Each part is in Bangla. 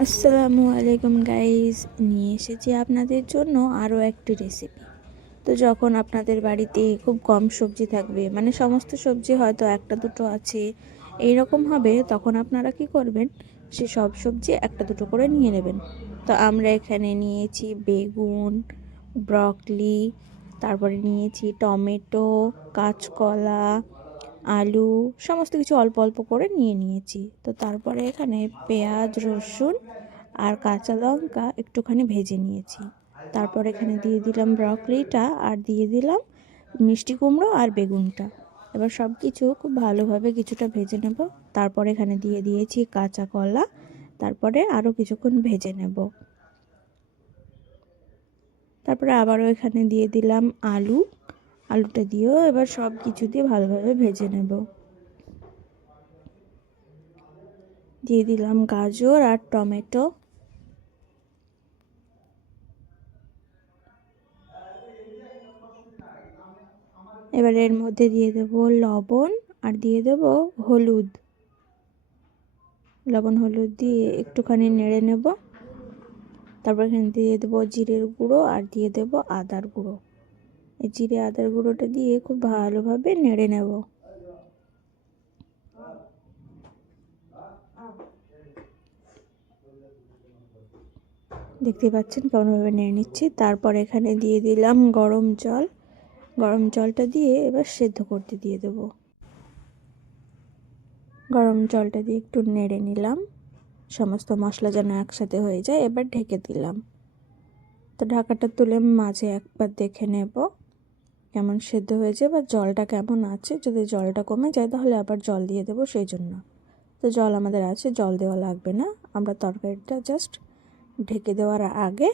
আসসালামু আলাইকুম গাইস, নিয়ে এসেছি আপনাদের জন্য আরও একটি রেসিপি। তো যখন আপনাদের বাড়িতে খুব কম সবজি থাকবে, মানে সমস্ত সবজি হয়তো একটা দুটো আছে এইরকম হবে, তখন আপনারা কি করবেন, সে সব সবজি একটা দুটো করে নিয়ে নেবেন। তো আমরা এখানে নিয়েছি বেগুন, ব্রকলি, তারপরে নিয়েছি টমেটো, কাঁচকলা, আলু, সমস্ত কিছু অল্প অল্প করে নিয়েছি। তো তারপরে এখানে পেঁয়াজ, রসুন আর কাঁচা লঙ্কা একটুখানি ভেজে নিয়েছি। তারপর এখানে দিয়ে দিলাম ব্রকলিটা আর দিয়ে দিলাম মিষ্টি কুমড়ো আর বেগুনটা। এবার সব কিছু খুব ভালোভাবে কিছুটা ভেজে নেব। তারপর এখানে দিয়ে দিয়েছি কাঁচা কলা, তারপরে আরও কিছুক্ষণ ভেজে নেব। তারপরে আবারও এখানে দিয়ে দিলাম আলুটা দিয়েও এবার সব কিছু দিয়ে ভালোভাবে ভেজে নেব। দিয়ে দিলাম গাজর আর টমেটো। এবার এর মধ্যে দিয়ে দেব লবণ আর দিয়ে দেব হলুদ। লবণ হলুদ দিয়ে একটুখানি নেড়ে নেব। তারপর এখানে দিয়ে দেবো জিরের গুঁড়ো আর দিয়ে দেব আদার গুঁড়ো। এই জিরে আদার গুঁড়োটা দিয়ে খুব ভালোভাবে নেড়ে নেব। দেখতে পাচ্ছেন কেমনভাবে নেড়ে নিচ্ছি। তারপর এখানে দিয়ে দিলাম গরম জল। গরম জলটা দিয়ে এবার সেদ্ধ করতে দিয়ে দেব। গরম জলটা দিয়ে একটু নেড়ে নিলাম, সমস্ত মশলা যেন একসাথে হয়ে যায়। এবার ঢেকে দিলাম। তো ঢাকাটা তুলে মাঝে একবার দেখে নেব কেমন সেদ্ধ হয়েছে বা জলটা কেমন আছে। যদি জলটা কমে যায় তাহলে আবার জল দিয়ে দেবো, সেই জন্য। তো জল আমাদের আছে, জল দেওয়া লাগবে না। আমরা তরকারিটা জাস্ট ঢেকে দেওয়ার আগে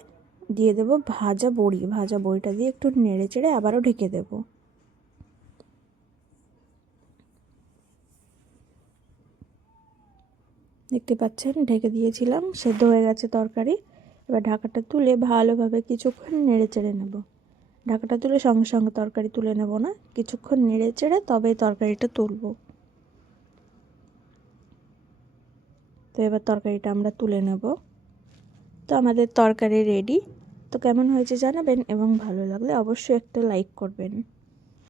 দিয়ে দেব ভাজা বড়িটা দিয়ে একটু নেড়ে চেড়ে আবারও ঢেকে দেব। দেখতে পাচ্ছেন ঢেকে দিয়েছিলাম, সেদ্ধ হয়ে গেছে তরকারি। এবার ঢাকাটা তুলে ভালোভাবে কিছুক্ষণ নেড়ে চেড়ে নেব। ঢাকাটা তুলে সঙ্গে সঙ্গে তরকারি তুলে নেব না, কিছুক্ষণ নেড়ে চেড়ে তবেই তরকারিটা তুলব। তো এবার তরকারিটা আমরা তুলে নেব। তো আমাদের তরকারি রেডি। তো কেমন হয়েছে জানাবেন এবং ভালো লাগলে অবশ্যই একটা লাইক করবেন।